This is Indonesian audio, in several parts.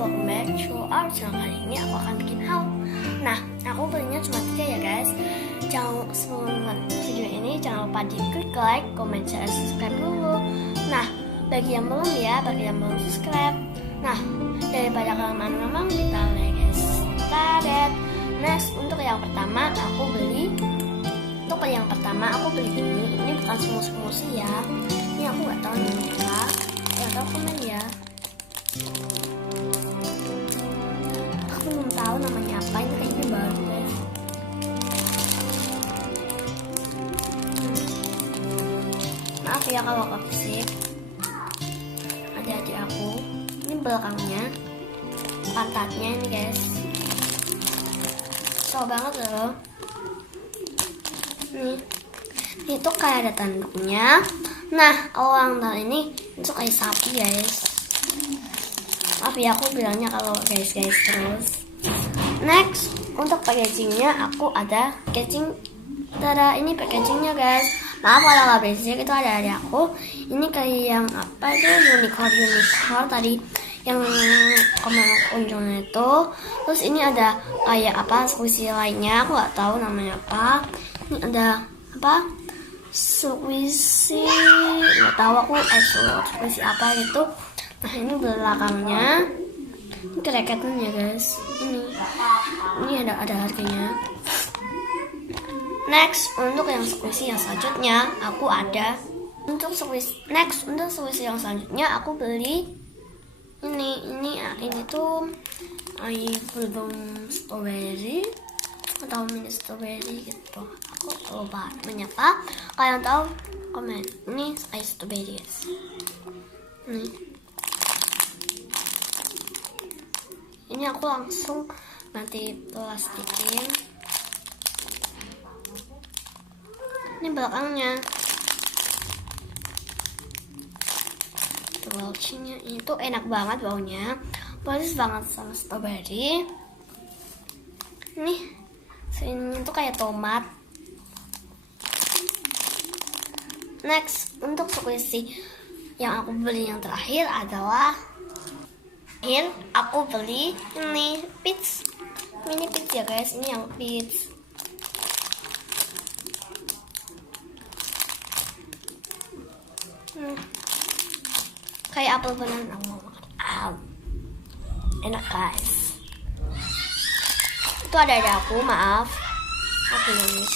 welcome back to our channel. Kali ini aku akan bikin haul. Nah, aku belinya cuma 3 ya guys. Jangan sebelum video ini jangan lupa di klik like, comment, share, subscribe dulu. Nah, bagi yang belum subscribe. Nah, daripada kelamaan memang kita like guys. Tadet. Next, untuk yang pertama aku beli ini bukan semua sih ya. Ini aku nggak tahu nih apa. Yang tahu komen ya. Aku belum tahu namanya apa, ini kayaknya baru guys. Maaf ya kalau kepisik. Adik-adik aku. Ini belakangnya, pantatnya ini guys. So banget loh. Ini tuh kayak ada tanduknya. Nah, orang ini itu kayak sapi guys. Maaf ya aku bilangnya kalau guys terus. Next, untuk packagingnya aku ada packaging. Tada, ini packagingnya guys. Maaf kalau nggak basic, itu ada aku. Ini kayak yang apa itu unicorn tadi yang komen kunjungnya itu. Terus ini ada kayak apa squishy lainnya, aku nggak tahu namanya apa. Ini ada apa squishy, nggak tahu aku squishy apa gitu. Nah ini belakangnya, ini kereketnya guys. Ini ada harganya. Next, untuk yang squishy yang selanjutnya aku ada. Untuk squishy yang selanjutnya aku beli ini tuh album strawberry atau mini strawberry gitu. Aku lupa namanya. Kalian tahu komen. Ini ice strawberry guys. Ini aku langsung nanti plastikin. Ini belakangnya. Baunya itu enak banget baunya. Bagus banget sama strawberry. Nih, ini tuh kayak tomat. Next, untuk squishy yang aku beli yang terakhir adalah aku beli ini mini pits ya guys. Ini yang pits. Kayak apel banana, aku mau makan. Enak guys. Itu ada aku, maaf aku nangis.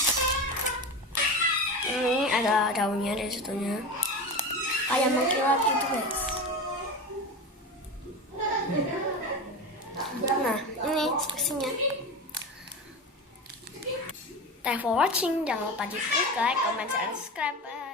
Ini ada daunnya dari situnya, kayak mengkilat gitu guys. Nah ini isinya. Thanks for watching. Jangan lupa di klik like, comment, share, subscribe. Bye.